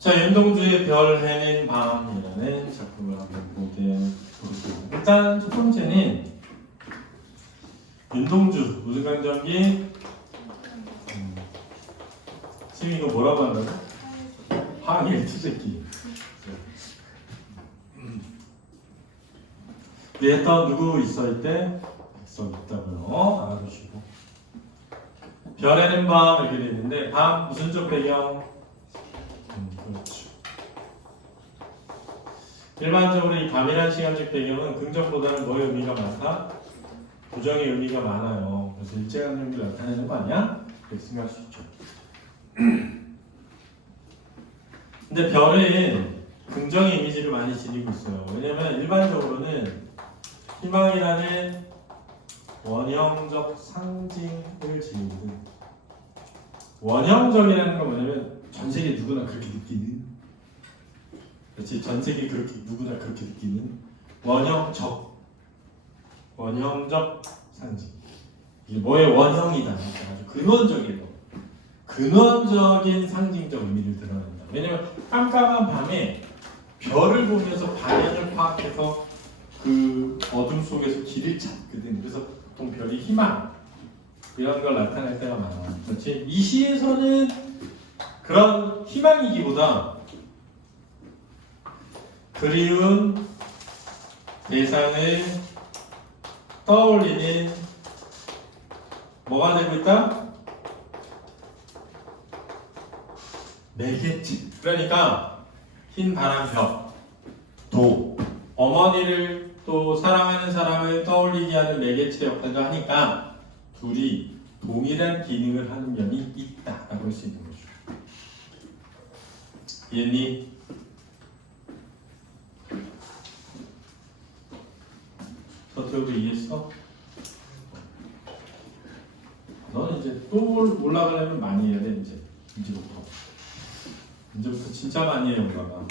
자, 윤동주의 별 해낸 밤이라는 작품을 한번 보겠습니다. 일단 첫 번째는 윤동주 우주강정기 지금 이거 뭐라고 한다고? 항일 투쟁기. 얘또 누구 있어 이때? 백석 있다고요. 알아두시고. 별 해낸 밤 이렇게 돼 있는데 밤 무슨 쪽 배경? 그렇죠. 일반적으로 이 밤이라는 시간적 배경은 긍정보다는 뭐의 의미가 많다? 부정의 의미가 많아요. 그래서 일제강점기를 나타내는 거 아니야? 이렇게 생각할 수 있죠. 근데 별은 긍정의 이미지를 많이 지니고 있어요. 왜냐면 일반적으로는 희망이라는 원형적 상징을 지니거든. 원형적이라는 건 뭐냐면 전 세계 누구나 그렇게 느끼는, 그렇지, 전 세계 그렇게 누구나 그렇게 느끼는 원형적 상징. 이게 뭐의 원형이다. 아주 근원적인 상징적 의미를 드러낸다. 왜냐면 깜깜한 밤에 별을 보면서 방향을 파악해서 그 어둠 속에서 길을 찾거든. 그래서 보통 별이 희망 이런 걸 나타낼 때가 많아. 그렇지? 이 시에서는 그런 희망이기보다 그리운 대상을 떠올리는 뭐가 되고 있다? 매개체. 그러니까 흰 바람 벽, 도, 어머니를 또 사랑하는 사람을 떠올리게 하는 매개체 역할을 하니까 둘이 동일한 기능을 하는 면이 있다라고 할 수 있는 거죠. 이해했니? 서툴고 이해했어? 너는 이제 또 올라가려면 많이 해야 돼. 이제부터 진짜 많이 해요. 올라가.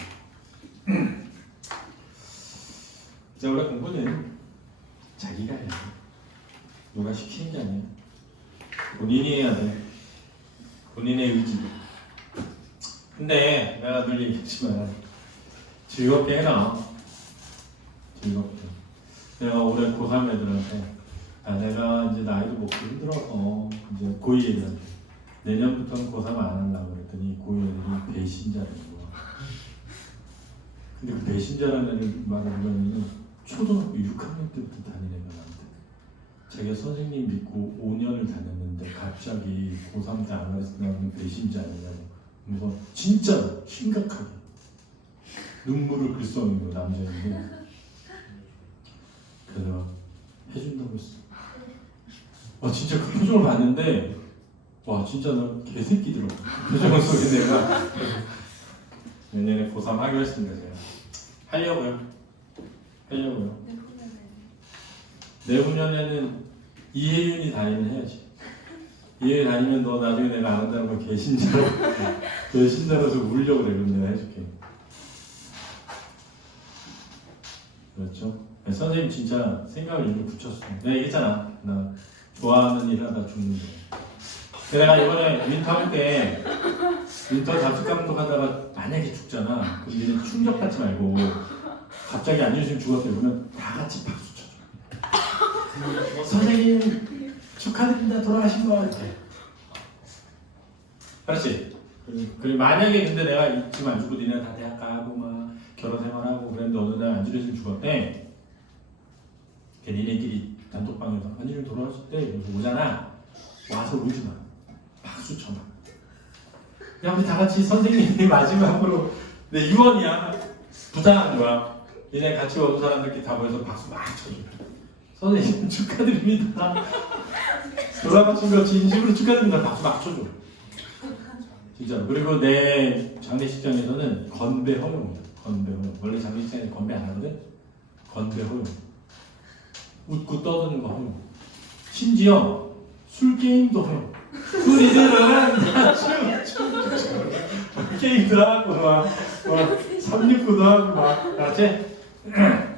이제 원래 공부는 자기가 해야 돼. 누가 시키는 게 아니야. 본인이 해야 돼. 본인의 의지로. 근데 내가 늘 얘기했지만 즐겁게 해라. 즐겁게. 내가 올해 고3 애들한테 내가 이제 나이도 먹고 힘들어서 이제 고2 애들한테 내년부터는 고3 안 하려고 그랬더니 고2 애들이 배신자라는 거야. 근데 그 배신자라는 애를 말하면 초등학교 6학년 때부터 다니는 애가 나한테 자기가 선생님 믿고 5년을 다녔는데 갑자기 고3 때 안 가르쳐 나오는 배신자 아니냐고. 그래서 진짜 심각하게 눈물을 글썽이는 거 남자인데 그래서 해준다고 했어. 와 진짜 그 표정을 봤는데 와 진짜 너 개새끼들어. 그 표정 속에 내가 내년에 고3 하기로 했습니다. 제가 하려고요. 내후년에는 이혜윤이 다니면 해야지. 이혜윤이 다니면 너 나중에 내가 안 한다는 건 배신자로서 울려고 그래. 그럼 내가 해줄게. 그렇죠? 선생님 진짜 생각을 일부러 붙였어. 내가 얘기했잖아. 나 좋아하는 일 하다 죽는데. 내가 이번에 윈터 할 때 윈터 잡식 감독 하다가 만약에 죽잖아. 그럼 얘는 충격받지 말고 갑자기 안윤수님 죽었어. 그러면 다 같이 박수 쳐줘. 선생님 축하드립니다. 돌아가신 거 이렇게. 그렇지? 그리고 만약에 근데 내가 지금 안 죽고 니네 다 대학 가고 막 결혼 생활하고 그랬는데 어느 날 안준수님 죽었대. 니네끼리 단톡방에서 안준수님 돌아갔을 때 오잖아. 와서 울지 마. 박수 쳐봐. 야 우리 다 같이 선생님이 마지막으로 내 유언이야. 부탁한 거야. 얘네 같이 온 사람들끼리 다 모여서 박수 막 쳐줘. 선생님 축하드립니다. 돌아가신 거 진심으로 축하드립니다. 박수 막 쳐줘. 진짜. 그리고 내 장례식장에서는 건배 허용이야. 건배 허용. 원래 장례식장에 건배 안 하거든. 건배 허용. 웃고 떠드는 거 허용. 심지어 술 게임도 허용. 우리들은 게임도 하고 막 369도 하고 막 알았지?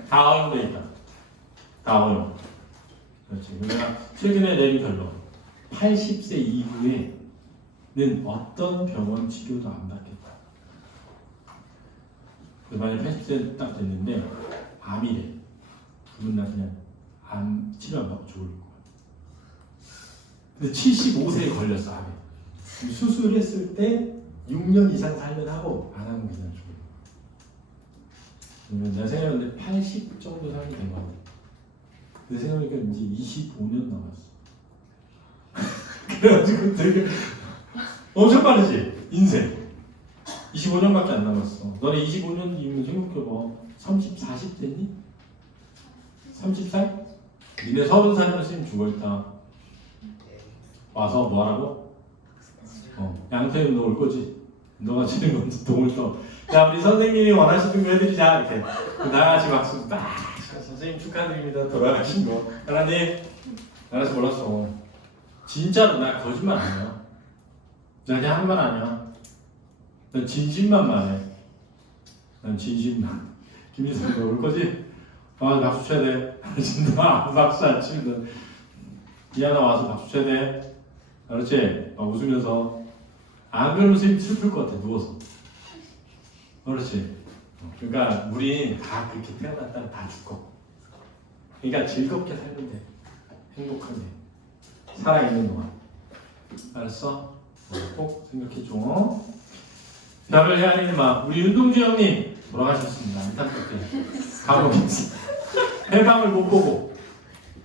다 허용돼 있다. 다 허용. 그렇지. 내가 최근에 내린 결론 80세 이후에는 어떤 병원 치료도 안 받겠다. 그래서 만약에 80세 딱 됐는데 암이래. 그분 나 그냥 암 치료 안 받고 죽을 거야. 근데 75세에 걸렸어, 암에. 수술했을 때 6년 이상 살면 하고 안 하면 그냥 죽을 거야. 그러면 내가 생각했는데 80 정도 살게 된 거야. 근데 생각해보니까 이제 25년 남았어. 그래가지고 되게 엄청 빠르지? 인생 25년밖에 안 남았어. 너네 25년이면 생각해봐. 30, 40 됐니? 30살? 니네 30살이면 선생님 죽어있다. 와서 뭐하라고? 양태는 너 올 거지? 너가 치는 건 돈을 떠. 자, 우리 선생님이 원하시는 거 해드리자. 이렇게 나같이 박수 딱. 선생님 축하드립니다. 돌아가신 거. 하나님, 나라서 몰랐어. 진짜로 나 거짓말 안 해요. 나 그냥 한 말 아니야. 난 진심만 말해. 난 진심만. 김희선 너 올 거지? 아, 박수 쳐야 돼. 나 박수 안 치면 이하나 와서 박수 쳐야 돼. 알았지? 웃으면서. 안 그러면 선생님 슬플 것 같아. 누워서. 그렇지. 그러니까 우린 다 그렇게 태어났다가 다 죽어. 그러니까 즐겁게 살면 돼. 행복하게. 살아있는 동안. 알았어? 꼭 생각해줘. 별을 헤아리는 마음. 우리 윤동주 형님 돌아가셨습니다. 안타깝게. 감옥에서. 해방을 못 보고.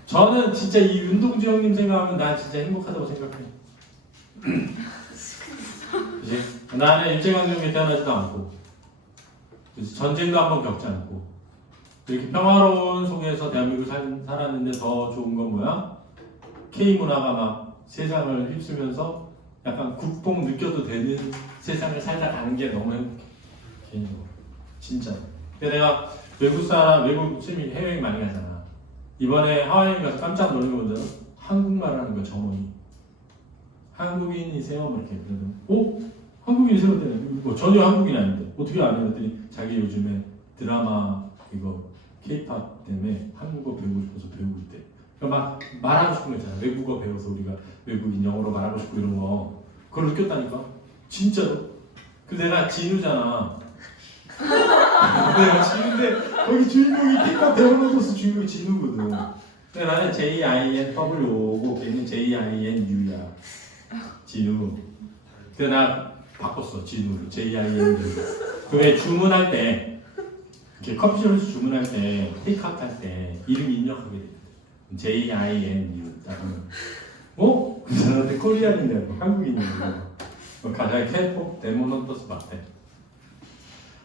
저는 진짜 이 윤동주 형님 생각하면 난 진짜 행복하다고 생각해. 그치? 나는 일제강점기에 태어나지도 않고 전쟁도 한번 겪지 않고 이렇게 평화로운 속에서 대한민국 살았는데 더 좋은 건 뭐야? K문화가 막 세상을 휩쓰면서 약간 국뽕 느껴도 되는 세상을 살다 가는 게 너무 행복해. 개인적으로. 진짜. 내가 외국 쌤이 해외여행 많이 가잖아. 이번에 하와이 가서 깜짝 놀란 거 뭔지 알아? 한국말 하는 거 점원이. 한국인이세요? 뭐 이렇게 그러면 한국인이세요? 그랬더니 뭐 전혀 한국인 아닌데 어떻게 아냐 그랬더니 자기 요즘에 드라마 이거 K-팝 때문에 한국어 배우고 싶어서 배우고 있대. 그러니까 막 말하고 싶은 거 있잖아. 외국어 배워서 우리가 외국인 영어로 말하고 싶고 이런 거 그걸 느꼈다니까. 진짜로. 그 내가 진우잖아. 내가 진우인데 거기 주인공이 K-팝 배우면서 주인공이 진우거든. 근데 나는 JINW고 걔는 JINU야. 진우. 근데 나 바꿨어. 진우로 JINU. 그게 주문할 때 이렇게 커피숍에서 주문할 때 테이크아웃 할 때 이름 입력하게 돼. JINU. 그 사람한테 코리안이냐고 한국인이냐고. 가자의 K-pop 데모넌터스 맞대.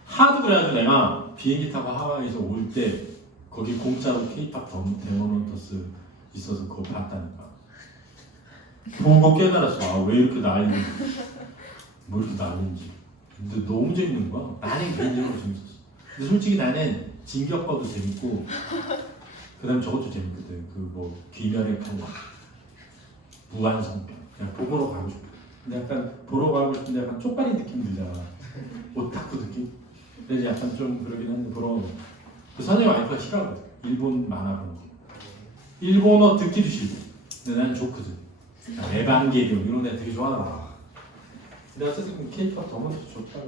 하도 그래가지고 내가 비행기 타고 하와이에서 올 때 거기 공짜로 K-pop 데모넌터스 있어서 그거 봤다니까. 보고 깨달았어. 왜 이렇게 난리인지. 뭐 이렇게 난리인지. 근데 너무 재밌는 거야. 나는 개인적으로 재밌었어. 근데 솔직히 나는 진격거도 재밌고 그 다음에 저것도 재밌거든. 그 뭐 귀멸의 평화 무한성병. 그냥 보러 가고 싶어. 근데 약간 보러 가고 싶은데 약간 쪽발이 느낌 들잖아. 오타쿠 느낌? 그래서 약간 좀 그러긴 한데 보러 그 선생님 와이프가 싫어하거든. 일본 만화 보는 거. 일본어 듣기도 싫고. 근데 나는 좋거든. 에반게리온 이런 데 되게 좋아하더라. 내가 어쨌든 K-pop 너무 좋다.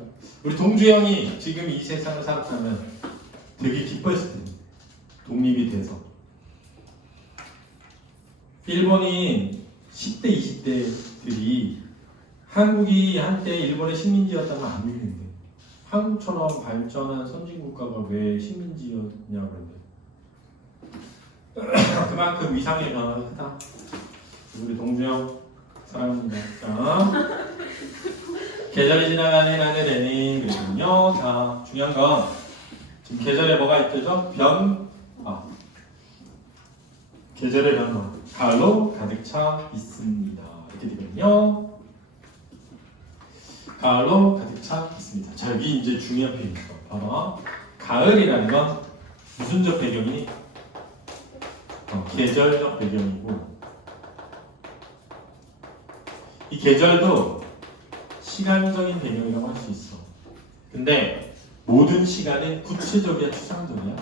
우리 동주 형이 지금 이 세상을 살았다면 되게 기뻐했을 텐데. 독립이 돼서. 일본인 10대, 20대들이 한국이 한때 일본의 식민지였다면 안 믿는데 한국처럼 발전한 선진국가가 왜 식민지였냐 그런데 그만큼 위상의 변화가 크다. 우리 동주 형 사랑합니다. 자, 계절이 지나가는 하늘에는 그리고요. 자, 중요한 건 지금 계절에 뭐가 있죠? 계절의 변화. 가을로 가득 차 있습니다. 이렇게 되거든요. 가을로 가득 차 있습니다. 자, 여기 이제 중요한 표현이 있어. 봐봐. 가을이라는 건 무슨적 배경이니? 계절적 배경이고 이 계절도 시간적인 배경이라고 할 수 있어. 근데 모든 시간은 구체적이야, 추상적이야?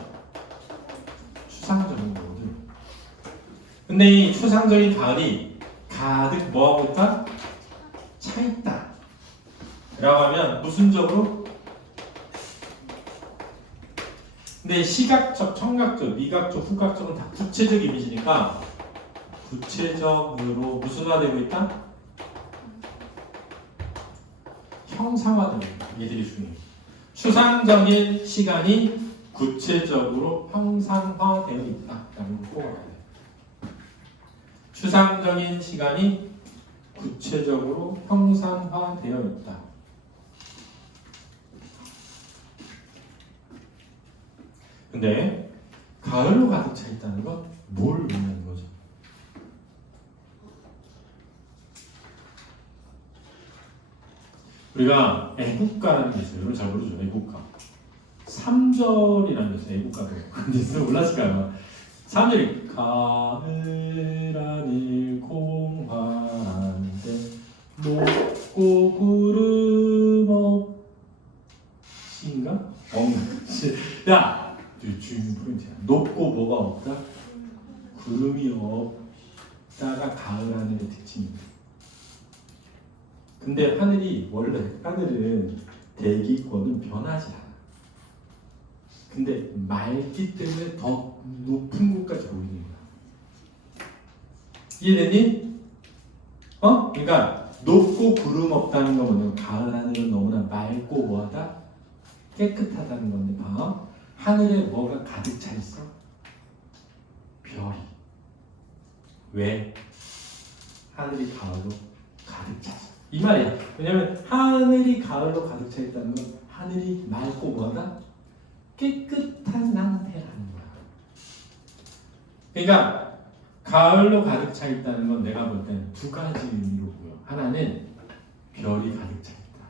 추상적인 거거든. 근데 이 추상적인 가을이 가득 뭐하고 있다? 차 있다. 라고 하면 무슨적으로? 근데 시각적, 청각적, 미각적, 후각적은 다 구체적 이미지니까 구체적으로 무슨화되고 있다? 형상화되고 있다. 얘들이 중요해요. 추상적인 시간이 구체적으로 형상화되어 있다. 라는 걸 꼭 알아야 돼요. 추상적인 시간이 구체적으로 형상화되어 있다. 근데 가을로 가득 차 있다는 건 뭘 의미하는 거죠? 우리가 애국가라는 게 있어요. 여러분 잘 모르죠? 애국가. 3절이라는 게 있어요. 애국가도. 근데 몰랐을까요? 3절이 가을 하늘 공활한데 높고 구름 없인가? 야! 주인 부른지야. 높고 뭐가 없다? 구름이 없다가 가을 하늘의 특징입니다. 근데 하늘이 원래 하늘은 대기권은 변하지 않아. 근데 맑기 때문에 더 높은 곳까지 보이는 거야. 이해되니? 그러니까 높고 구름 없다는 건 뭐냐면 가을 하늘은 너무나 맑고 뭐하다? 깨끗하다는 건데 봐. 하늘에 뭐가 가득 차 있어? 별이. 왜? 하늘이 가을로 가득 찼어. 이 말이야. 왜냐면 하늘이 가을로 가득 차 있다는 건 하늘이 맑고 뭐하다? 깨끗한 상태라는 거야. 그러니까 가을로 가득 차 있다는 건 내가 볼 때는 두 가지 의미로 보여. 하나는 별이 가득 차 있다.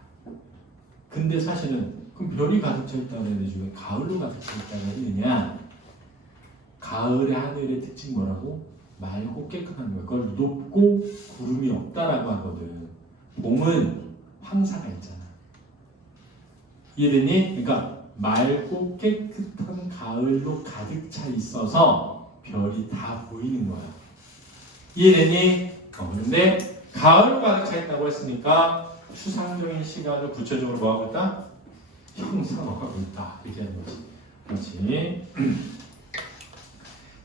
근데 사실은 그럼 별이 가득 차 있다는 애들 중에 가을로 가득 차 있다고 했느냐? 가을의 하늘의 특징 뭐라고? 맑고 깨끗한 거야. 그걸 높고 구름이 없다라고 하거든. 봄은 황사가 있잖아. 이해되니? 그러니까 맑고 깨끗한 가을로 가득 차 있어서 별이 다 보이는 거야. 이해되니? 그런데 가을로 가득 차 있다고 했으니까 추상적인 시간을 구체적으로 뭐하고 있다? 형상화하고 있다. 이렇게 하는 거지. 그렇지.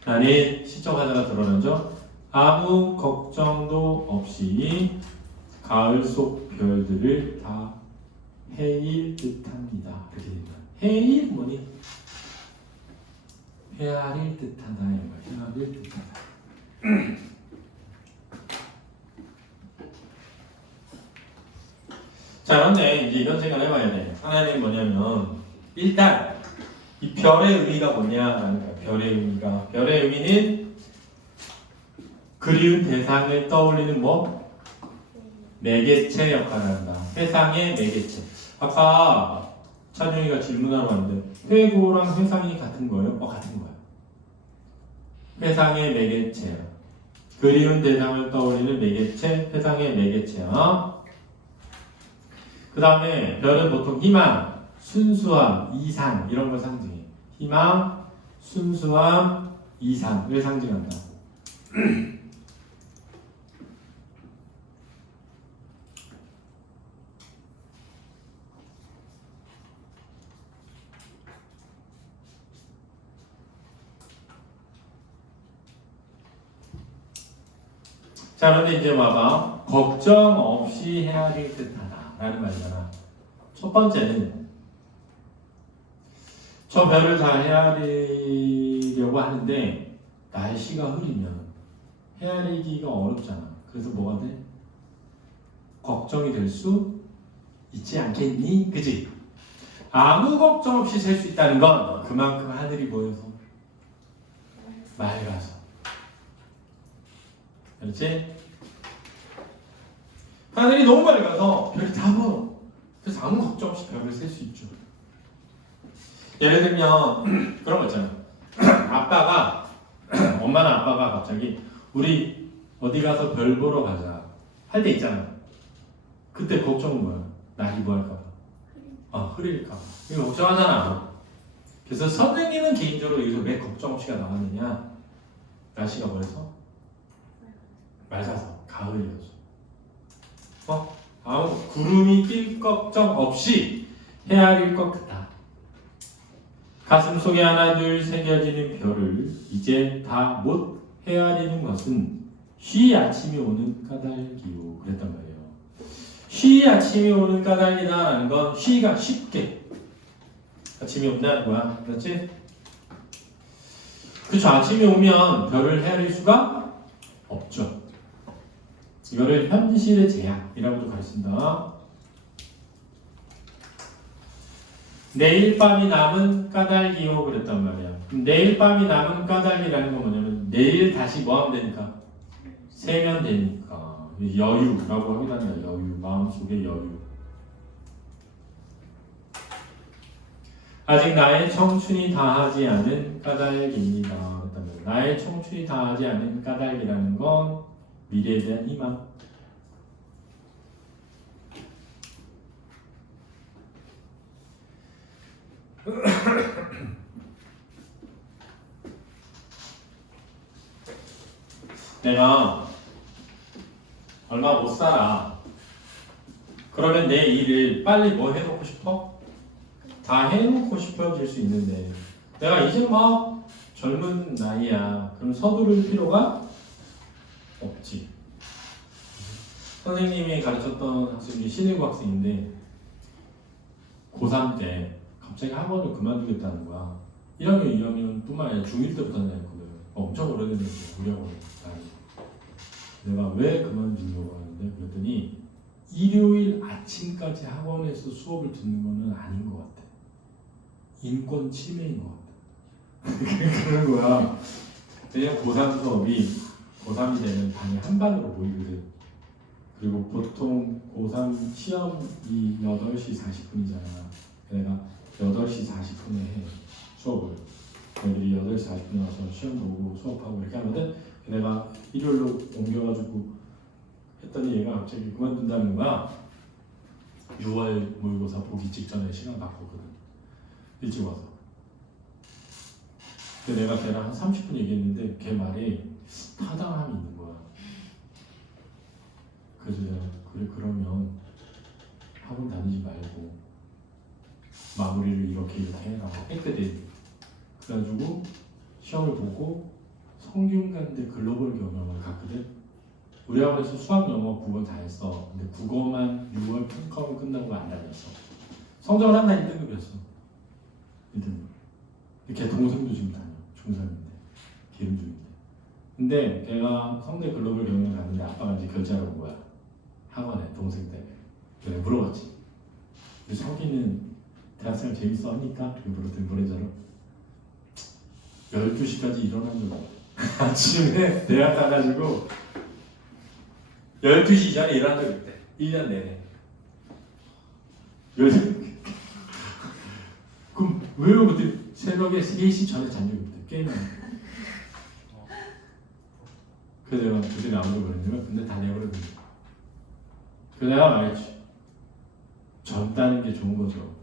나는 시적 하자가 드러나죠. 아무 걱정도 없이 가을 속 별들을 다 해일 듯합니다. 이렇게 됩니다. 해일 뭐니? 헤아릴 듯하다. 헤아릴 듯하다. 자, 그런데 이제 이런 생각을 해봐야 돼. 하나는 뭐냐면 일단 이 별의 의미가 뭐냐라는 거야. 별의 의미는 그리운 대상을 떠올리는 뭐? 매개체 역할을 한다. 세상의 매개체. 아까 찬용이가 질문하러 왔는데 회고랑 회상이 같은 거예요? 같은 거야. 회상의 매개체야. 그리운 대상을 떠올리는 매개체, 회상의 매개체야. 그 다음에 별은 보통 희망, 순수함, 이상 이런 걸 상징해. 희망, 순수함, 이상을 상징한다. 자, 그런데 이제 봐봐. 걱정 없이 헤아릴 듯하다 라는 말이잖아. 첫 번째는 저 별을 다 헤아리려고 하는데 날씨가 흐리면 헤아리기가 어렵잖아. 그래서 뭐가 돼? 걱정이 될 수 있지 않겠니? 그지? 아무 걱정 없이 셀 수 있다는 건 그만큼 하늘이 보여서 맑아서. 그렇지? 하늘이 너무 맑아서 별이 다 보여. 그래서 아무 걱정 없이 별을 셀 수 있죠. 예를 들면 그런 거 있잖아. 아빠가 엄마나 아빠가 갑자기 우리 어디 가서 별 보러 가자 할 때 있잖아. 그때 걱정은 뭐야? 날이 뭐 할까 봐. 흐릴까 봐. 이거 걱정하잖아. 그래서 선생님은 개인적으로 여기서 왜 걱정 없이가 나왔느냐? 날씨가 뭐해서? 맑아서 가을이어서. 아무 구름이 낄 걱정 없이 헤아릴 것 같다. 가슴 속에 하나 둘 새겨지는 별을 이제 다 못 헤아리는 것은 쉬 아침이 오는 까닭이요. 그랬단 말이에요. 쉬 아침이 오는 까닭이다라는 건 쉬가 쉽게 아침이 온다는 거야. 그렇지? 그쵸. 아침이 오면 별을 헤아릴 수가 없죠. 이거를 현실의 제약이라고도 가르친다. 내일 밤이 남은 까닭이요. 그랬단 말이야. 내일 밤이 남은 까닭이라는 건 뭐냐면 내일 다시 뭐 하면 되니까? 세면 되니까. 여유라고 하긴 하네요. 여유. 마음속의 여유. 아직 나의 청춘이 다하지 않은 까닭입니다. 그랬단 말이야. 나의 청춘이 다하지 않은 까닭이라는 건 미래에 대한 희망. 내가 얼마 못 살아. 그러면 내 일을 빨리 뭐 해놓고 싶어? 다 해놓고 싶어질 수 있는데 내가 이제 막 젊은 나이야. 그럼 서두를 필요가 없지. 선생님이 가르쳤던 학생이 신의고 학생인데 고3 때 갑자기 학원을 그만두겠다는 거야. 1학년, 2학년 뿐만 아니라 중1 때부터 다녔거든. 엄청 오래됐는데 우리 학원에 다니고. 내가 왜 그만두려고 하는데 그랬더니 일요일 아침까지 학원에서 수업을 듣는 거는 아닌 것 같아. 인권 침해인 것 같아. 그런 거야. 왜냐면 고3 수업이 고3이 되면 반에 한 반으로 모이거든. 그리고 보통 고3 시험이 8시 40분이잖아. 내가 8시 40분에 해 수업을. 애들이 8시 40분에 와서 시험 보고 수업하고 이렇게 하거든. 내가 일요일로 옮겨가지고 했더니 얘가 갑자기 그만둔다는 거야. 6월 모의고사 보기 직전에 시간 바꿨거든. 일찍 와서. 근데 내가 걔랑 한 30분 얘기했는데 걔 말에 타당함이 있는 거야. 그래서 내가 그래 그러면 학원 다니지 말고 마무리를 이렇게 해라고 했거든. 그래가지고 시험을 보고 성균관대 글로벌 경영을 갔거든. 우리 학원에서 수학, 영어, 국어 다 했어. 근데 국어만 6월 평가원 끝나고 안 다녔어. 성적을 하나 1등급이었어. 1등급. 걔 동생도 지금 다녀. 중3인데. 기름 중인데. 근데 걔가 성대 글로벌 경영을 갔는데 아빠가 이제 결제하러 온 거야. 학원에 동생 때문에. 내가 물어봤지. 성기는 대학생활 재밌어 합니까? 이렇게 물었더니 뭐래더라. 12시까지 일어난 적 없어. 아침에 대학 가가지고 12시 전에 일어난 적 있대. 1년 내내. 그럼 왜요? 그때 새벽에 3시 전에 잔 적이 있대. 게임하는. 그래서 내가 그때 나오려고 그랬는데 근데 다 내버려둔 거야. 그래서 내가 말했지. 젊다는 게 좋은 거죠.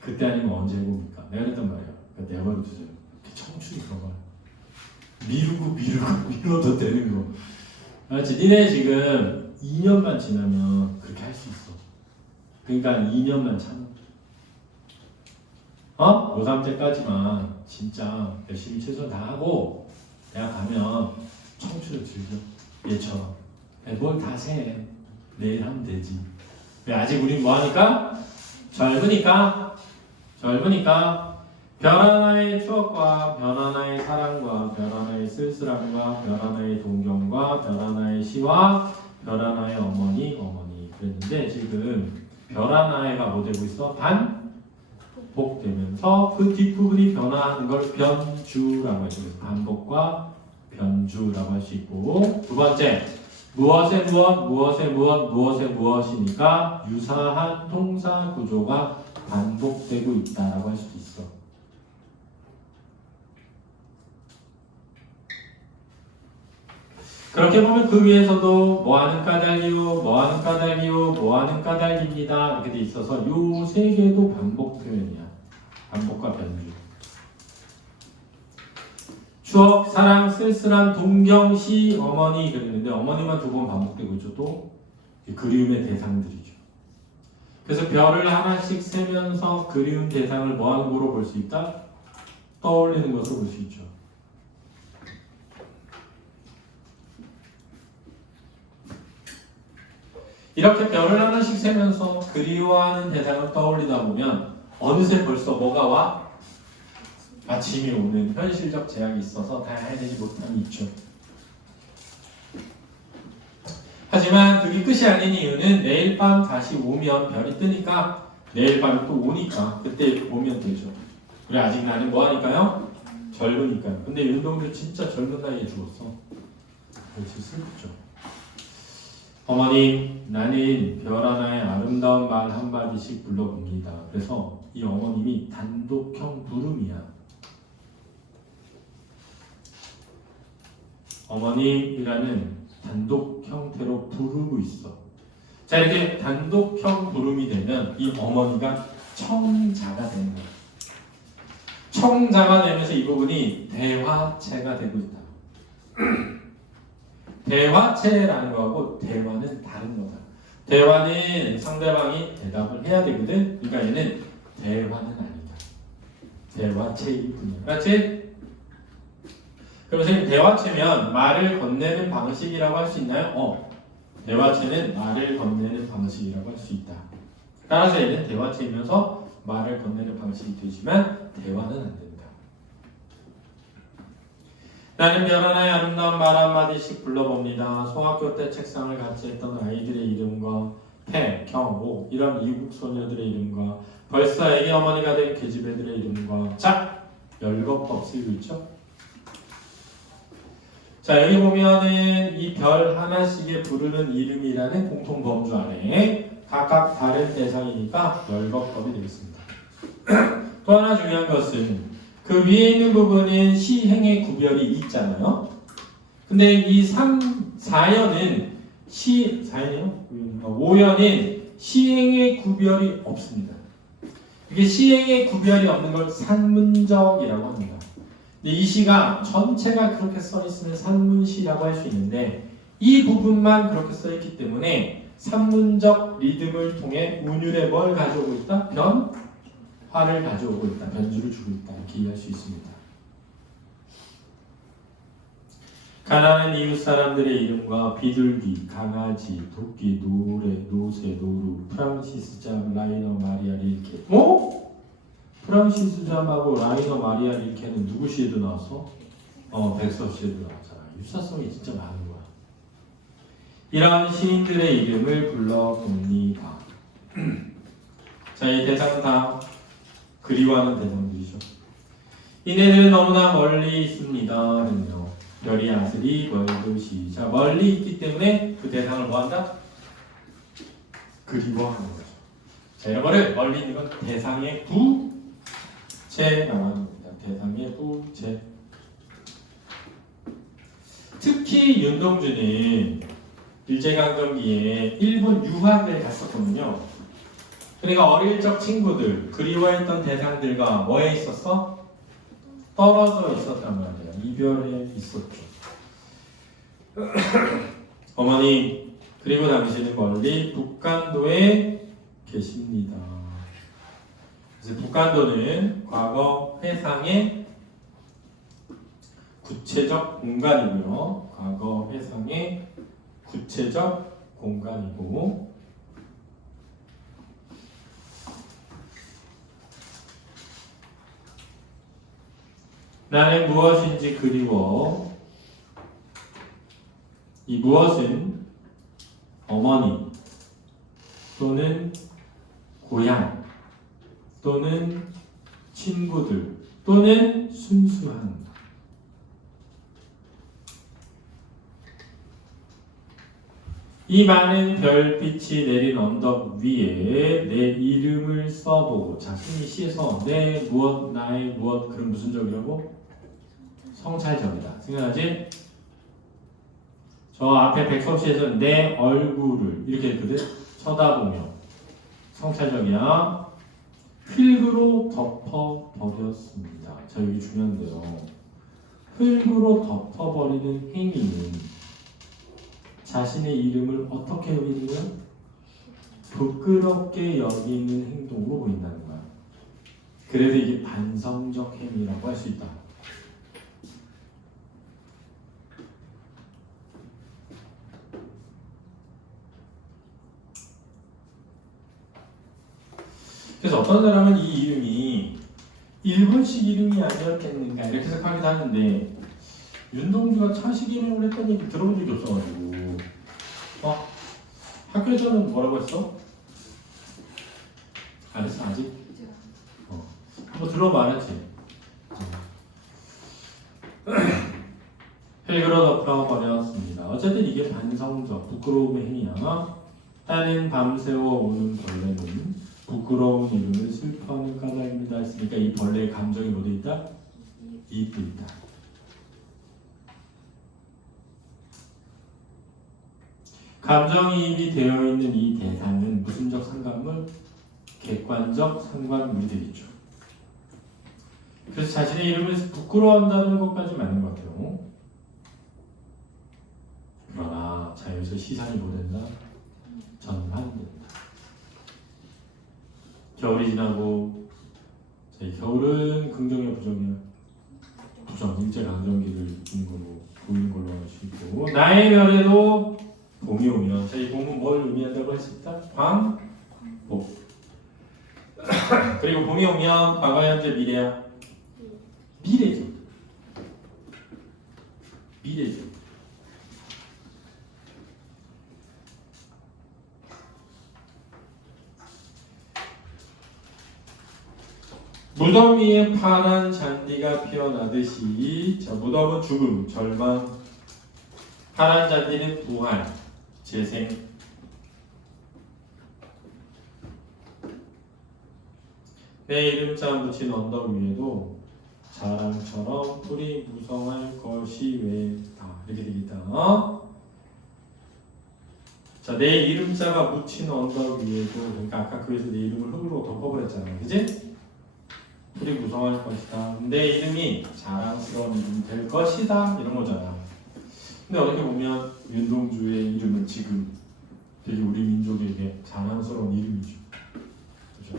그때 아니면 언제 해봅니까? 내가 그랬단 말이야. 그러니까 내버려두세요. 청춘이 그런 거야. 미루도 되는 거. 알았지? 니네 지금 2년만 지나면 그렇게 할 수 있어. 그러니까 2년만 참아. 고3 때까지만 진짜 열심히 최선 다하고 내가 가면 청춘을 즐겨. 얘처럼. 뭘 다 새. 내일 하면 되지. 왜 아직 우린 뭐하니까? 젊으니까 별 하나의 추억과 별 하나의 사랑과 별 하나의 쓸쓸함과 별 하나의 동경과 별 하나의 시와 별 하나의 어머니 그랬는데 지금 별 하나의가 뭐 되고 있어? 반복되면서 그 뒷부분이 변화하는 걸 변주라고 해서 반복과 변주라고 할 수 있고 두 번째 무엇의 무엇이니까 유사한 동사 구조가 반복되고 있다라고 할 수도 있어. 그렇게 보면 그 위에서도 뭐하는 까닭입니다 이렇게 돼 있어서 요 세 개도 반복 표현이야. 반복과 변주. 추억, 사랑, 쓸쓸한, 동경, 시, 어머니 그랬는데 어머니만 두 번 반복되고 있죠. 또 그리움의 대상들이죠. 그래서 별을 하나씩 세면서 그리움 대상을 뭐하는 거로 볼 수 있다? 떠올리는 것을 볼 수 있죠. 이렇게 별을 하나씩 세면서 그리워하는 대상을 떠올리다 보면 어느새 벌써 뭐가 와? 아침이 오는 현실적 제약이 있어서 다 해내지 못함이 있죠. 하지만 그게 끝이 아닌 이유는 내일 밤 다시 오면 별이 뜨니까 내일 밤이 또 오니까 그때 보면 되죠. 그래 아직 나는 뭐 하니까요? 젊으니까요. 근데 윤동주 진짜 젊은 나이에 죽었어. 그렇지 슬프죠. 어머님, 나는 별 하나의 아름다운 말 한마디씩 불러봅니다. 그래서 이 어머님이 단독형 부름이야. 어머님이라는 단독 형태로 부르고 있어. 자, 이렇게 단독형 부름이 되면 이 어머니가 청자가 되는 거야. 청자가 되면서 이 부분이 대화체가 되고 있다. 대화체라는 거하고 대화는 다른 거다. 대화는 상대방이 대답을 해야 되거든. 그러니까 얘는 대화는 아니다. 대화체일 뿐이야. 그렇지? 그럼 선생님 대화체면 말을 건네는 방식이라고 할 수 있나요? 대화체는 말을 건네는 방식이라고 할 수 있다. 따라서 얘는 대화체이면서 말을 건네는 방식이 되지만 대화는 안 된다. 나는 별 하나의 아름다운 말 한마디씩 불러봅니다. 소학교 때 책상을 같이 했던 아이들의 이름과 태, 경, 오 이런 이국 소녀들의 이름과 벌써 애기 어머니가 된 계집애들의 이름과 자! 열겁법 쓰이고 있죠? 자 여기 보면은 이 별 하나씩에 부르는 이름이라는 공통 범주 안에 각각 다른 대상이니까 열겁법이 되겠습니다. 또 하나 중요한 것은 그 위에 있는 부분은 시행의 구별이 있잖아요. 근데 이 4연은 5연은 시행의 구별이 없습니다. 이게 시행의 구별이 없는 걸 산문적이라고 합니다. 근데 이 시가 전체가 그렇게 써 있으면 산문시라고 할 수 있는데 이 부분만 그렇게 써 있기 때문에 산문적 리듬을 통해 운율에 뭘 가져오고 있다? 화를 가져오고 있다. 변주를 주고 있다. 이렇게 이해할 수 있습니다. 가난한 이웃 사람들의 이름과 비둘기, 강아지, 토끼, 노래, 노새, 노루, 프랑시스 잠, 라이너, 마리아, 릴케. 프랑시스 잠하고 라이너, 마리아, 릴케는 누구 시에도 나왔어? 백석 시에도 나왔잖아. 유사성이 진짜 많은 거야. 이런 시인들의 이름을 불러봅니다. 자, 이 대상은 다 그리워하는 대상들이죠. 이네들은 너무나 멀리 있습니다. 는요. 별이 아스리 멀도시. 자, 멀리 있기 때문에 그 대상을 뭐한다? 그리워하는 거죠. 자, 이런 거를 멀리 있는 건 대상의 부채라고 합니다. 대상의 부채. 특히 윤동주는 일제강점기에 일본 유학을 갔었거든요. 그러니까 어릴 적 친구들, 그리워했던 대상들과 뭐에 있었어? 떨어져 있었단 말이에요. 이별에 있었죠. 어머니, 그리고 당신은 멀리 북간도에 계십니다. 그래서 북간도는 과거 회상의 구체적 공간이고요. 과거 회상의 구체적 공간이고 나는 무엇인지 그리워. 이 무엇은 어머니 또는 고향 또는 친구들 또는 순수한 이 많은 별빛이 내린 언덕 위에 내 이름을 써보고 자신이 시에서 내 무엇 나의 무엇 그럼 무슨 적이라고? 성찰적이다. 생각하지? 저 앞에 백석시에서는 내 얼굴을 이렇게 했거든? 쳐다보며 성찰적이야. 흙으로 덮어버렸습니다. 자 여기 중요한데요. 흙으로 덮어버리는 행위는 자신의 이름을 어떻게 여기는 거야? 부끄럽게 여기는 행동으로 보인다는 거야. 그래서 이게 반성적 행위라고 할 수 있다. 그래서 어떤 사람은 이 이름이 일본식 이름이 아니었겠는가 이렇게 생각하기도 하는데 윤동주가 차식 이름을 했던 얘기 들어본 적이 없어가지고 학교에서는 뭐라고 했어? 안 했어 아직? 한번 들어봐 안 했지? 헬그러 덮라고 버렸습니다. 어쨌든 이게 반성적 부끄러움의 행위야. 딸은 밤새워 오는 벌레는 부끄러운 이름을 슬퍼하는 까닭입니다 했으니까 이 벌레의 감정이 어디 있다? 이입돼 있다. 감정이입이 되어 있는 이 대상은 무슨적 상관물? 객관적 상관물이 되겠죠. 그래서 자신의 이름을 부끄러워한다는 것까지 맞는 것 같아요. 그러나 자 여기서 시선이 뭐 된다? 전환된다. 겨울이 지나고 자, 이 겨울은 긍정이야 부정이야? 부정. 일제강점기를 보이는 걸로 알 수 있고 나의 별에도 봄이 오면 자, 이 봄은 뭘 의미한다고 했습니다? 광복. 그리고 봄이 오면 과거, 현재, 미래야? 미래죠. 미래죠. 무덤 위에 파란 잔디가 피어나듯이 자, 무덤은 죽음, 절망, 파란 잔디는 부활, 재생. 내 이름자 묻힌 언덕 위에도 자랑처럼 풀이 무성할 것이 왜다 이렇게 되겠다. 자, 내 이름자가 묻힌 언덕 위에도 그러니까 아까 그래서 내 이름을 흙으로 덮어버렸잖아, 그지? 풀이 무성할 것이다. 내 이름이 자랑스러운 이름이 될 것이다 이런 거잖아. 근데 어떻게 보면 윤동주의 이름은 지금 되게 우리 민족에게 자랑스러운 이름이죠. 그죠?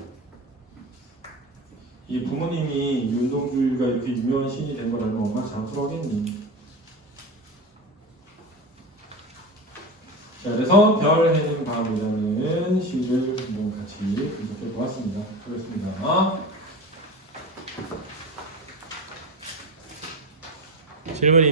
이 부모님이 윤동주가 이렇게 유명한 신이 된 걸 알면 얼마나 자랑스러워하겠니? 자, 그래서 별 해는 밤이라는 시를 한번 같이 분석해 보았습니다. 그렇습니다. 질문이